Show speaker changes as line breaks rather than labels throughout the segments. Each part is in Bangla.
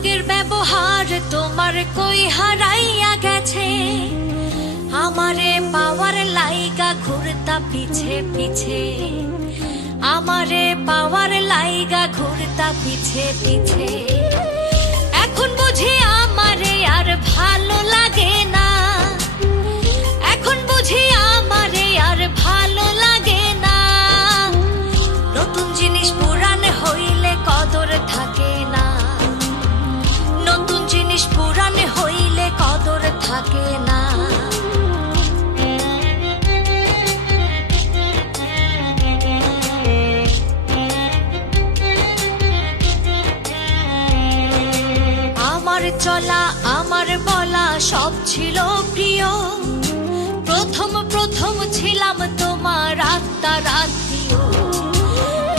আগের ব্যবহার তোমার কই হারাইয়া গেছে? আমারে পাওয়ার লাইগা ঘুরতা পিছে পিছে। আমারে পাওয়ার লাইগা ঘুরতা পিছে পিছে। এখন বুঝি চলা আমার বলা সব ছিল প্রিয়। প্রথম প্রথম ছিলাম তোমার আত্মার আত্মীয়।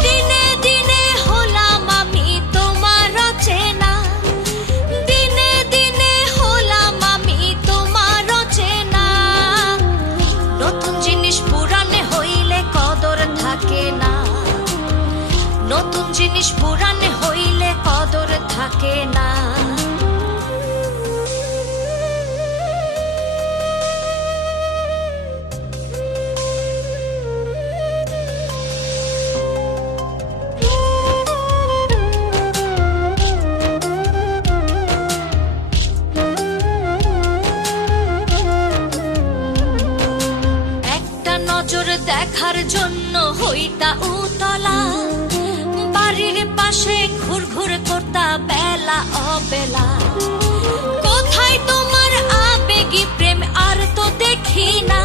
দিনে দিনে হলাম আমি তোমার চেনা। দিনে দিনে হলাম আমি তোমার চেনা। নতুন জিনিস পুরানে হইলে কদর থাকে না। নতুন জিনিস পুরানে হইলে কদর থাকে না। দেখার জন্য হইতা উতলা। বাড়ির পাশে ঘুর ঘুর করতা বেলা অবেলা। কোথায় তোমার আবেগী প্রেম আর তো দেখি না।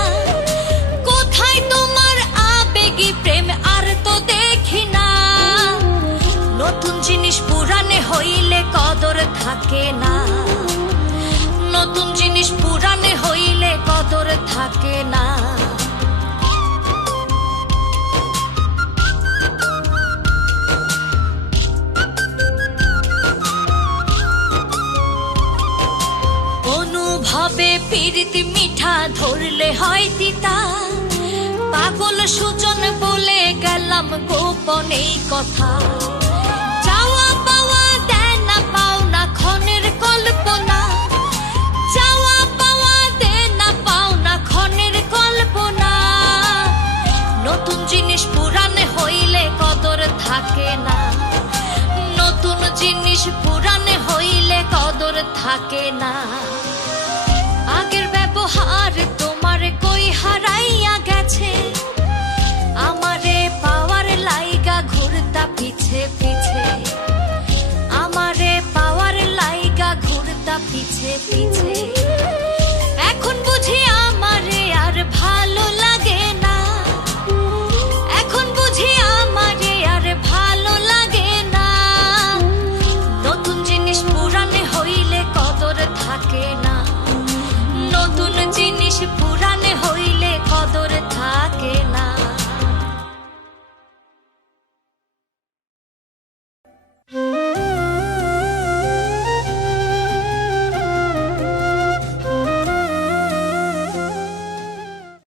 কোথায় তোমার আবেগী প্রেম আর তো দেখি না। নতুন জিনিস পুরানে হইলে কদর থাকে না। নতুন জিনিস পুরানে হইলে কদর থাকে না। অনুভবে পীড়িত মিঠা ধরলে হয় তিতা। পাগল সুজন বলে গেলাম গোপনে কথা। চাওয়া পাওয়া দেয় না পাও না ক্ষণের কল্পনা। চাওয়া পাওয়া না পাও না ক্ষণের কল্পনা। নতুন জিনিস পুরানে হইলে কদর থাকে না। নতুন জিনিস পুরানে হইলে কদর থাকে না। হার তোমার কই হারাইয়া গেছে? আমারে পাওয়ার লাইগা ঘুরতা পিছে পিছে। আমারে পাওয়ার লাইগা ঘুরতা পিছে পিছে।